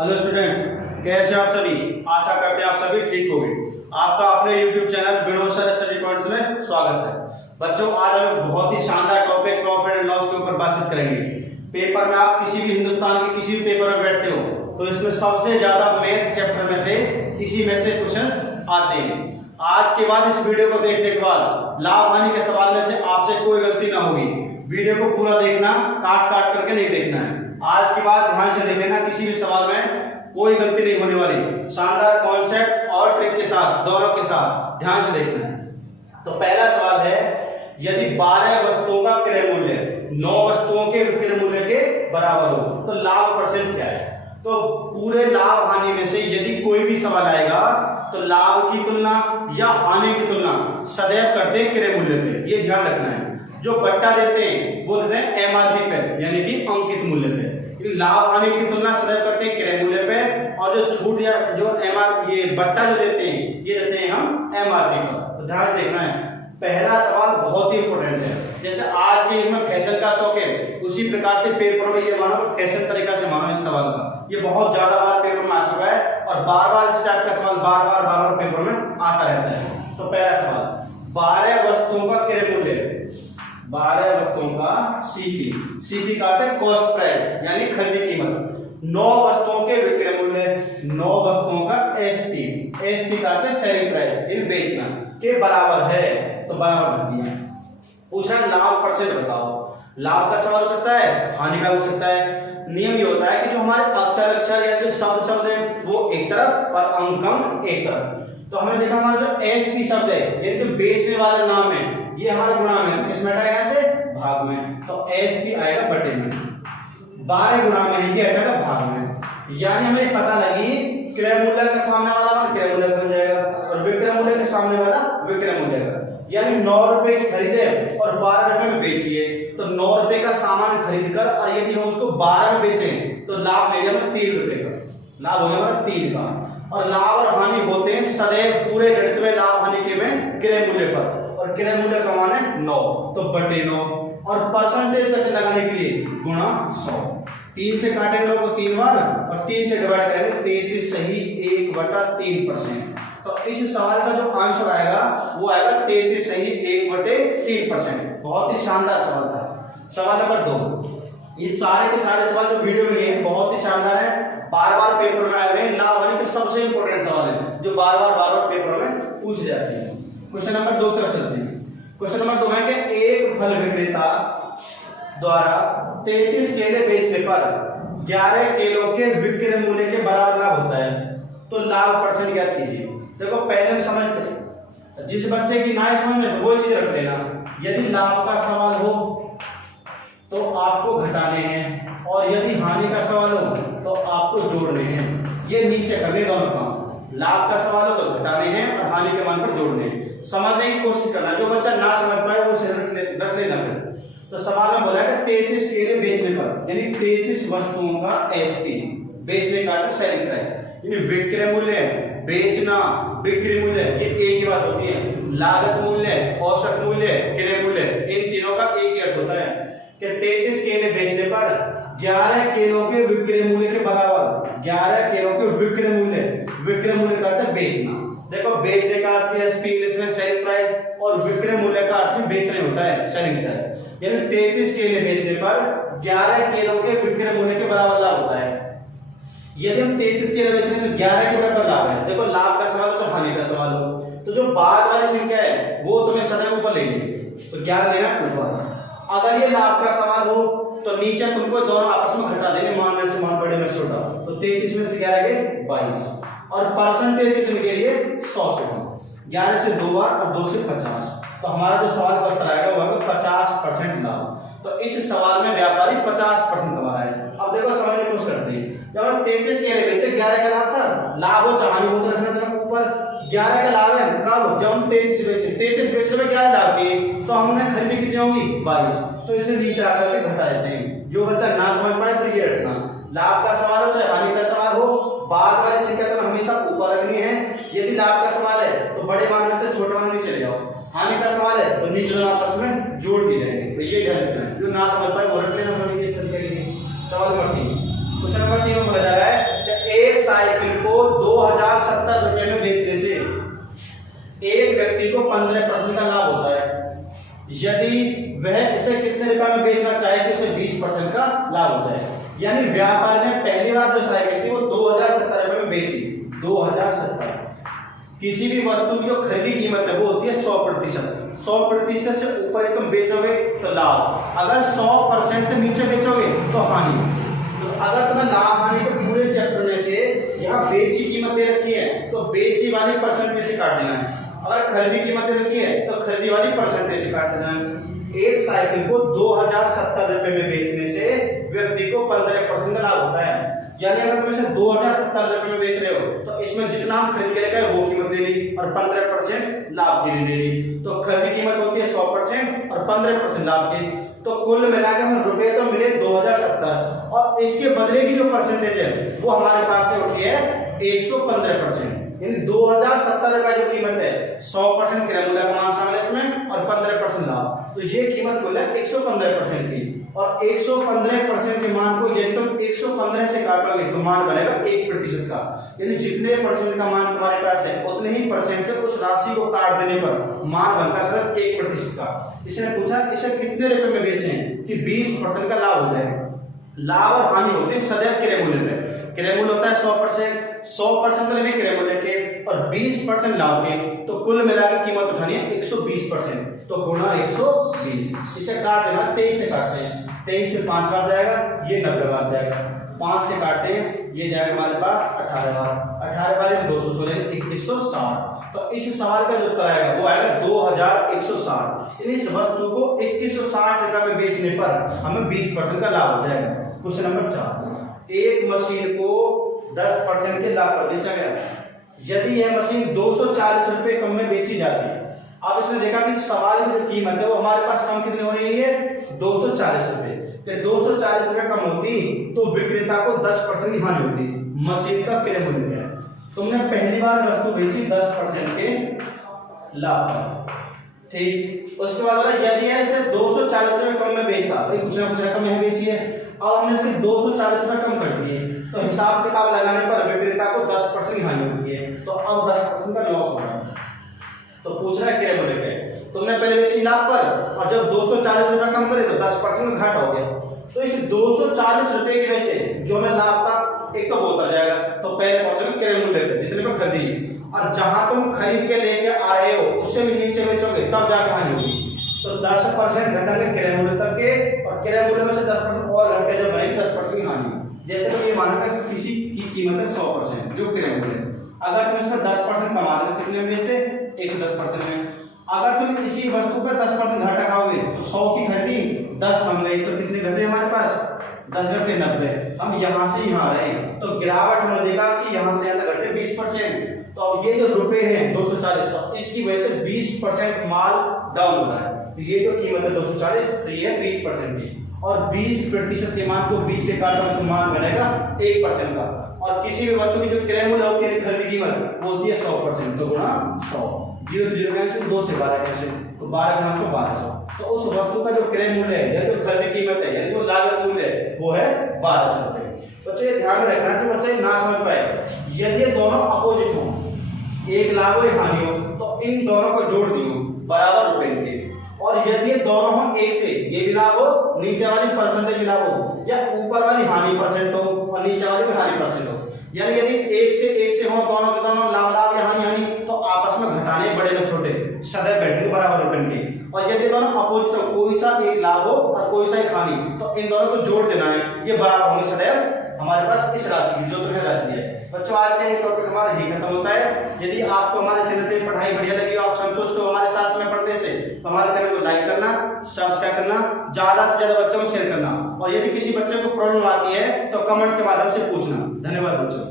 Hello students, कैसे आप सभी। आशा करते हैं आप सभी ठीक होंगे। आपका अपने YouTube channel Vinod sir study points में स्वागत है। बच्चों, आज हम बहुत ही शानदार टॉपिक प्रॉफिट एंड लॉस के ऊपर बातचीत करेंगे। पेपर में आप किसी भी हिंदुस्तान के किसी भी पेपर में बैठते हो तो इसमें सबसे ज्यादा मैथ चैप्टर में से इसी में से क्वेश्चंस आते हैं। आज के बाद इस वीडियो को देखने के बाद लाभ हानि के सवाल में से आपसे कोई गलती ना होगी। वीडियो को पूरा देखना, काट काट करके नहीं देखना है। आज के बाद ध्यान से देख लेना, किसी भी सवाल में कोई गलती नहीं होने वाली। शानदार कॉन्सेप्ट और ट्रिक के साथ, दोनों के साथ ध्यान से देखना है। तो पहला सवाल है, यदि 12 वस्तुओं का क्रय मूल्य 9 वस्तुओं के विक्रय मूल्य के बराबर हो तो लाभ परसेंट क्या है। तो पूरे लाभ हानि में से यदि कोई भी सवाल आएगा तो लाभ की तुलना या हानि की तुलना सदैव करते हैं क्रय मूल्य पे, ये ध्यान रखना है। जो बट्टा देते हैं वो देते हैं एमआरपी पे, यानी कि अंकित मूल्य पे। लाभ हानि की तुलना सदैव करते हैं क्रय मूल्य पे, और जो छूट या जो एमआरपी ये बट्टा जो देते हैं ये देते हैं हम एमआरपी पर। तो ध्यान से देखना है। पहला सवाल बहुत ही इंपॉर्टेंट है। जैसे आज के युग में फैशन का शौक है, उसी प्रकार से पेपर में ये मानो फैशन तरीका से मानो इस सवाल का। ये बहुत ज्यादा बार पेपर में आ चुका है और बार बार इस टाइप का सवाल बार बार पेपर में आता रहता है। तो पहला सवाल, 12 वस्तुओं का क्रय मूल्य, 12 वस्तुओं का सीपी का अर्थ है कॉस्ट प्राइस, यानी खरीदी कीमत। 9 वस्तुओं के विक्रय मूल्य, 9 वस्तुओं का एसपी का अर्थ है सेलिंग प्राइस, इन बेचना के बराबर है। तो बराबर रख दिया। पूछना लाभ परसेंट बताओ। लाभ का सवाल हो सकता है, हानि का हो सकता है। नियम ये होता है कि जो हमारे अक्षर या जो शब्द है वो एक तरफ और अंक एक तरफ। तो हमें देखा हमारा जो एसपी शब्द है, ये जो बेचने वाला नाम है, ये हमारा गुणा में किसमें आएगा, यहाँ से भाग में। तो एसपी आएगा बटे में, 12 गुणा में ये आएगा भाग में। यानी हमें पता लगी क्रय मूल्य का सामने वाला मान क्रय मूल्य बन जाएगा और विक्रय मूल्य के सामने वाला विक्रय मूल्य का। यानी 9 रुपए की खरीदे और 12 रुपए में बेचिए, तो 9 रुपए का सामान खरीद कर और यदि हम उसको 12 में बेचें तो लाभ मिलेगा हमें 3 रुपए का। लाभ हो गया हमारा 3 का। और लाभ और हानि होते हैं सदैव पूरे गणित में लाभ हानि के में क्रय मूल्य पर, और क्रय मूल्य का मान है 9, तो बटे 9। और परसेंटेज का चिन्ह लगाने के लिए गुणा 100। 3 से काटेंगे को 3 बार और 3 से डिवाइड करेंगे, 33 सही 1/3%। तो इस सवाल का जो आंसर आएगा वो आएगा 33 सही 1/3%। बहुत ही शानदार सवाल था। सवाल नंबर 2, ये सारे के सारे सवाल जो वीडियो में है बहुत ही शानदार है, बार बार पेपर में आए हुए हैं। लाभ हानि के सबसे इंपॉर्टेंट सवाल है जो बार बार पेपर में पूछे जाते हैं। क्वेश्चन नंबर 2 की तरफ चलते हैं। क्वेश्चन नंबर 2 है कि एक फल विक्रेता द्वारा 33 केले बेचने पर 11 केलों के विक्रय मूल्य के बराबर लाभ होता है, तो लाभ परसेंट ज्ञात कीजिए। देखो पहले हम समझते, जिस बच्चे की ना समझ में वो चीज रख लेना। यदि लाभ का सवाल हो तो आपको घटाने हैं, और यदि हानि का सवाल हो तो आपको जोड़ने हैं। ये नीचे करने दोनों काम। लाभ का सवाल हो तो घटाने हैं और हानि के मान पर जोड़ने हैं। समझने की कोशिश करना, जो बच्चा ना समझ पाए वो रख लेना फिर। तो सवाल में बोला है 33 केले बेचने पर, यानी 33 वस्तुओं का एसपी, बेचने का अर्थ सेलिंग प्राइस, यानी विक्रय मूल्य, बेचना, बिक्री मूल्य, ये एक ही बात होती है। लागत मूल्य, औसत मूल्य, क्रय मूल्य, इन तीनों का एक ही अर्थ होता है कि 33 केले बेचने पर 11 केलों के विक्रय मूल्य के बराबर, 11 केलों के विक्रय मूल्य का अर्थ है बेचना। देखो बेचने का अर्थ एसपी इंग्लिश में सेलिंग प्राइस, और विक्रय मूल्य का अर्थ बेचने होता है सेलिंग प्राइस। यानी 33 केले बेचने पर 11 केलों के विक्रय मूल्य के बराबर लाभ होता है। यदि हम 33 केले बेच रहे हैं तो 11 के बराबर लाभ है। देखो लाभ का सवाल हो, हानि का सवाल हो, तो जो बाद वाली संख्या है वो तुम्हें सदैव ऊपर लेंगे, तो 11 लेना ऊपर। अगर ये लाभ का सवाल हो तो नीचे तुमको दोनों आपस में घटा देंगे, मान में से मान, बड़े में से छोटा। तो 33 में से 11 के 22, और परसेंटेज के चिन्ह के लिए 100 से कम, 11 से 2 बार और 2 से 50। तो हमारा जो सवाल का उत्तर आएगा वो है 50% लाभ। तो इस सवाल में व्यापारी 50% कमा रहा है। अब देखो समझने की कोशिश करते हैं। जब हम 33 केले बेचे, 11 का लाभ था, लाभ हो चाहे हानि हो तो रखना था ऊपर। 11 का लाभ है कब, जब हम 33 बेचे, 33 बेचने में क्या लाभ किए, तो हमने खरीदी कितनी होगी 22, तो इसे नीचे आकर के घटा देते हैं। जो बच्चा ना समझ पाए तो ये रखना। लाभ का सवाल हो चाहे हानि का सवाल हो, बाद वाली संख्या तो हमेशा ऊपर रखनी है। यदि लाभ का सवाल है तो बड़े मान में से छोटे मान में चले जाओ, हानि का सवाल है तो नीचे दोनों आपस में जोड़ दिए जाएंगे। तो ये ध्यान रखना है, जो ना समझ पाए वो रख लेना इस तरीके की। सवाल नंबर 3, क्वेश्चन नंबर 3 में बोला जा रहा है कि 15% का लाभ होता है। यदि वह इसे कितने रुपए में बेचना चाहे तो उसे 20% का लाभ हो जाए। यानी व्यापारी ने पहली बार जो साइकिल थी वो 2070 रुपए में बेची, 2070। किसी भी वस्तु की जो खरीदी कीमत है वो होती है 100%। 100% से ऊपर तुम बेचोगे तो लाभ, अगर 100% से नीचे बेचोगे तो हानि। तो अगर तुम्हें लाभ हानि के पूरे चैप्टर में से यहाँ बेची कीमत दे रखी है तो बेची वाली परसेंटेज से काट देना है, अगर खरीदी कीमत दे रखी है तो खरीदी वाली परसेंटेज से काट देना है। एक साइकिल को 2070 रुपए में बेचने से व्यक्ति को 15% का लाभ होता है। यानी अगर तुम इसे 2070 रुपए में बेच रहे हो तो इसमें जितना हम खरीद के लेकर वो कीमत लेनी और 15% लाभ की देनी। तो खरीदी कीमत होती है 100% और 15% लाभ की, तो कुल मिला के हमें रुपए तो मिले 2070 और इसके बदले की जो परसेंटेज है वो हमारे पास से उठी है 115%। यानी 2070 रुपए जो कीमत है 100% क्रय मूल्य का मान शामिल है इसमें और 15% लाभ, तो ये कीमत कुल है 115% की। और 115% के मान को यदि तुम 115 से काटोगे तो मान बनेगा 1% का। यानी जितने परसेंट का मान तुम्हारे पास है उतने ही परसेंट से उस राशि को काट देने पर मान बनता है सिर्फ 1% का। इसने पूछा इसे कितने रुपए में बेचें कि 20% का लाभ हो जाए। लाभ और हानि होते हैं सदैव क्रय मूल्य पे। क्रय मूल्य होता है 100% तो लेने क्रय मूल्य के और 20% लाभ के, तो कुल मिलाकर कीमत उठानी है 120%, तो गुणा 120। इसे काट देना 23 से काटते हैं, 23 से 5 बार जाएगा ये 90 बार जाएगा, 5 से काटते हैं ये जाएगा हमारे पास 18 बार, 18 बार 216 2160। तो इस सवाल का जो उत्तर आएगा वो आएगा 2160। इस वस्तु को 2160 रुपए में बेचने पर हमें 20% का लाभ हो जाएगा। क्वेश्चन नंबर 4, एक मशीन को 10% के लाभ पर बेचा गया यदि यह मशीन 240 रुपए कम में बेची जाती है। अब इसने देखा कि सवाल की जो कीमत है वो हमारे पास कम कितनी हो रही है 240 रुपए। तो 240 रुपए कम होती तो विक्रेता को 10% की हानि होती। मशीन का क्रय मूल्य है, तुमने पहली बार वस्तु बेची 10% के लाभ पर, ठीक। उसके बाद बोला यदि इसे 240 रुपए कम में बेचा, कुछ ना कुछ रकम यहाँ बेची है, अब हमने इसके 240 रुपए कम कर दिए तो हिसाब किताब लगाने पर विक्रेता को 10% की हानि होती है, तो अब 10% का लॉस हो रहा है। तो पूछ रहा है क्रय मूल्य पे, तुमने पहले बेची लाभ पर और जब 240 रुपए कम करे तो 10% घाटा हो गया। तो इस 240 रुपए की वजह से जो हमें लाभ था एक तो होता जाएगा, तो पहले पहुंचेगा क्रय मूल्य पे जितने पर खरीदी, और जहां तुम खरीद के लेके आ रहे हो उससे भी नीचे बेचोगे तब जाके हानि होगी। तो 10% घटेंगे क्रय मूल्य तक के और क्रय मूल्य में से 10% और घट के जब बनेगी 10% की हानि। जैसे तो ये माना कि किसी की कीमत है 100% जो क्रय मूल्य है, अगर तुम इसका 10% कमा दो तो कितने में बेचते 110% में। अगर तुम इसी वस्तु पर 10% घाटा खाओगे तो 100 की खरीदी 10 बन गई तो कितने घटे हमारे पास 10 घटे 90। हम यहाँ से यहाँ आ रहे हैं तो गिरावट हमने देखा कि यहाँ से यहाँ तक घटे 20%। तो अब ये जो रुपए हैं 240 तो इसकी वजह से 20% माल डाउन हो रहा है। तो ये जो कीमत है 240 तो ये है 20% की, और 20% के मान को 20 से काटकर तो मान बनेगा 1% का। और किसी भी वस्तु की जो क्रय मूल्य होती है खरीदी कीमत वो होती है 100%, तो गुणा 100। 0 से 0 कैसे 2 से 12 कैसे, तो 12 गुणा 100 1200। तो उस वस्तु का जो क्रय मूल्य है या जो खरीदी कीमत है या जो लागत मूल्य है वो है 1200 रुपए। बच्चों ये ध्यान में रखना जो बच्चे ना समझ पाए, यदि ये दोनों अपोजिट हो, एक लाभ हो एक हानि हो, तो इन दोनों को जोड़ दियो बराबर रुपए के। और यदि दोनों हो एक से, ये भी लाभ हो नीचे वाली परसेंटेज भी लाभ हो, या ऊपर वाली हानि परसेंट हो और नीचे वाली भी हानि परसेंट हो, यानी यदि एक से हो दोनों के दोनों लाभ लाभ या हानि हानि, तो आपस में घटाने बड़े में छोटे सदैव बैठेंगे बराबर रुपए के। और यदि दोनों अपोजिट हो, कोई सा एक लाभ हो और कोई सा एक हानि, तो इन दोनों को जोड़ देना है, ये बराबर होंगे सदैव हमारे पास इस राशि की जो तुम्हें राशि है। बच्चों आज का ये टॉपिक हमारा यही खत्म होता है। यदि आपको हमारे चैनल पे पढ़ाई बढ़िया लगी, आप संतुष्ट हो हमारे साथ में पढ़ने से, तो हमारे चैनल को लाइक करना, सब्सक्राइब करना, ज्यादा से ज्यादा बच्चों को शेयर करना, और यदि किसी बच्चे को प्रॉब्लम आती है तो कमेंट के माध्यम से पूछना। धन्यवाद बच्चों।